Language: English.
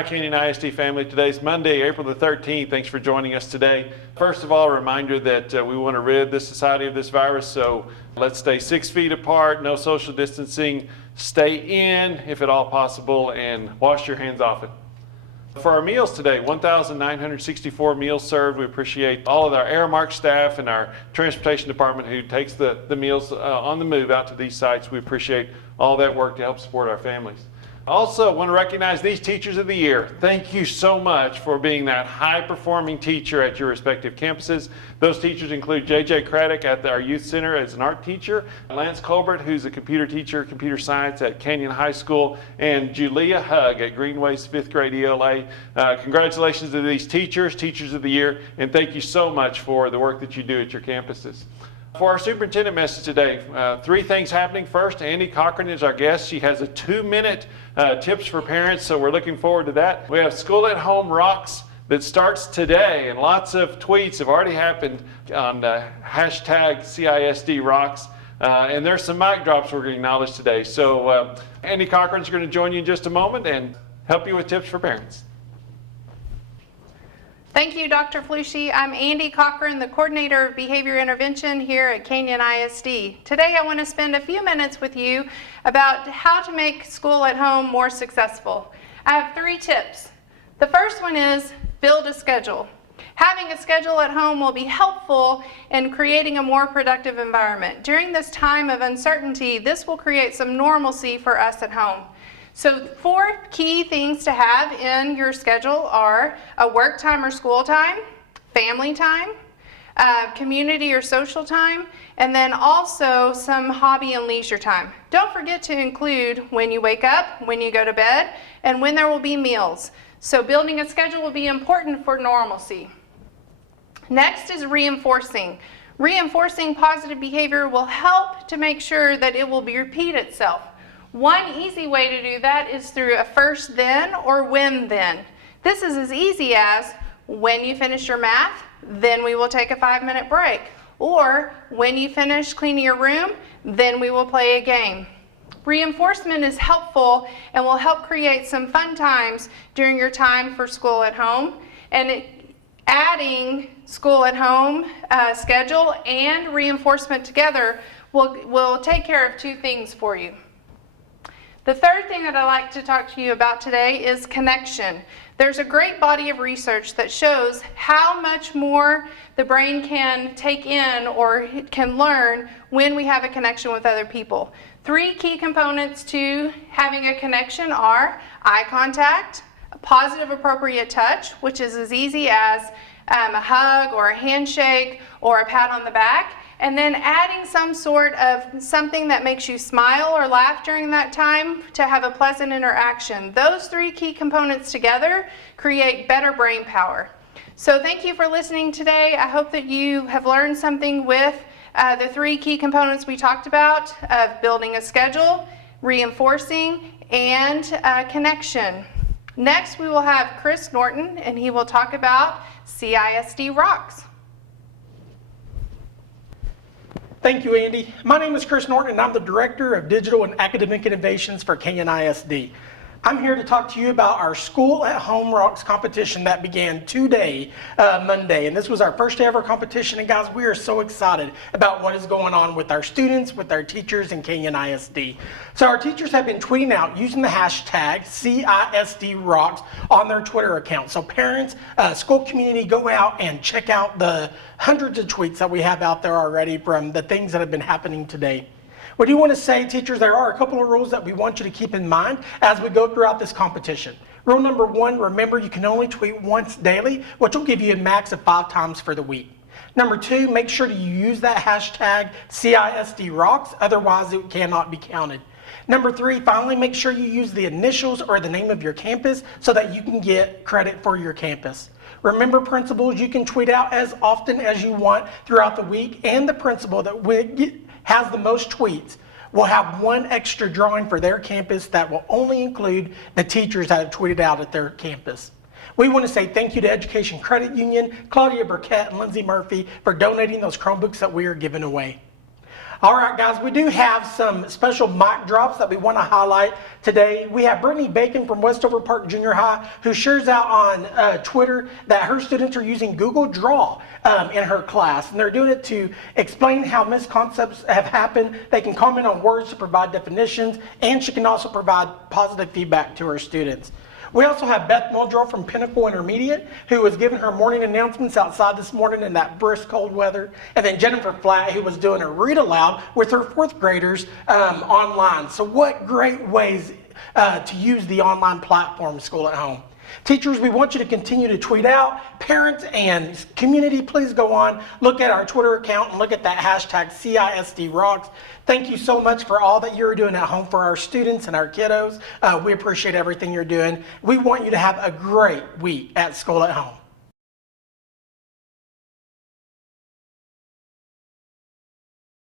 Hi Canyon ISD family, today's Monday, April the 13th. Thanks for joining us today. First of all, a reminder that we want to rid the society of this virus, so let's stay 6 feet apart, no social distancing, stay in if at all possible, and wash your hands often. For our meals today, 1,964 meals served. We appreciate all of our Aramark staff and our transportation department who takes the meals on the move out to these sites. We appreciate all that work to help support our families. Also, want to recognize these Teachers of the Year. Thank you so much for being that high-performing teacher at your respective campuses. Those teachers include J.J. Craddock at our Youth Center as an art teacher, Lance Colbert, who's a computer teacher, computer science at Canyon High School, and Julia Hugg at Greenway's 5th grade ELA. Congratulations to these teachers, Teachers of the Year, and thank you so much for the work that you do at your campuses. For our superintendent message today, 3 things happening. First, Andy Cochran is our guest. She has a 2-minute tips for parents, so we're looking forward to that. We have School at Home Rocks that starts today, and lots of tweets have already happened on hashtag CISD Rocks. And there's some mic drops we're going to acknowledge today. So Andy Cochran's going to join you in just a moment and help you with tips for parents. Thank you, Dr. Flusche. I'm Andy Cochran, the Coordinator of Behavior Intervention here at Canyon ISD. Today I want to spend a few minutes with you about how to make school at home more successful. I have 3 tips. The first one is build a schedule. Having a schedule at home will be helpful in creating a more productive environment. During this time of uncertainty, this will create some normalcy for us at home. So 4 key things to have in your schedule are a work time or school time, family time, community or social time, and then also some hobby and leisure time. Don't forget to include when you wake up, when you go to bed, and when there will be meals. So building a schedule will be important for normalcy. Next is reinforcing. Reinforcing positive behavior will help to make sure that it will repeat itself. One easy way to do that is through a first then or when then. This is as easy as when you finish your math, then we will take a 5-minute break. Or when you finish cleaning your room, then we will play a game. Reinforcement is helpful and will help create some fun times during your time for school at home. And adding school at home schedule and reinforcement together will take care of 2 things for you. The third thing that I'd like to talk to you about today is connection. There's a great body of research that shows how much more the brain can take in or can learn when we have a connection with other people. 3 key components to having a connection are eye contact, a positive appropriate touch, which is as easy as a hug or a handshake or a pat on the back, and then adding some sort of something that makes you smile or laugh during that time to have a pleasant interaction. Those 3 key components together create better brain power. So thank you for listening today. I hope that you have learned something with the 3 key components we talked about of building a schedule, reinforcing, and connection. Next we will have Chris Norton, and he will talk about CISD Rocks. Thank you, Andy. My name is Chris Norton, and I'm the Director of Digital and Academic Innovations for Canyon ISD. I'm here to talk to you about our School at Home Rocks competition that began today, Monday. And this was our first ever competition. And guys, we are so excited about what is going on with our students, with our teachers in Canyon ISD. So our teachers have been tweeting out using the hashtag CISD Rocks on their Twitter account. So parents, school community, go out and check out the hundreds of tweets that we have out there already from the things that have been happening today. We do want to say, teachers, there are a couple of rules that we want you to keep in mind as we go throughout this competition. Rule number 1, remember you can only tweet once daily, which will give you a max of 5 times for the week. Number 2, make sure you use that hashtag CISD Rocks, otherwise it cannot be counted. Number 3, finally, make sure you use the initials or the name of your campus so that you can get credit for your campus. Remember, principals, you can tweet out as often as you want throughout the week, and the principal that has the most tweets will have 1 extra drawing for their campus that will only include the teachers that have tweeted out at their campus. We want to say thank you to Education Credit Union, Claudia Burkett, and Lindsay Murphy for donating those Chromebooks that we are giving away. All right, guys, we do have some special mic drops that we want to highlight today. We have Brittany Bacon from Westover Park Junior High who shares out on Twitter that her students are using Google Draw in her class, and they're doing it to explain how misconcepts have happened. They can comment on words to provide definitions, and she can also provide positive feedback to her students. We also have Beth Muldrow from Pinnacle Intermediate, who was giving her morning announcements outside this morning in that brisk cold weather. And then Jennifer Flatt, who was doing a read aloud with her fourth graders online. So what great ways to use the online platform, School at Home. Teachers, we want you to continue to tweet out. Parents and community, please go on, look at our Twitter account and look at that hashtag CISDRocks. Thank you so much for all that you're doing at home for our students and our kiddos. We appreciate everything you're doing. We want you to have a great week at School at Home.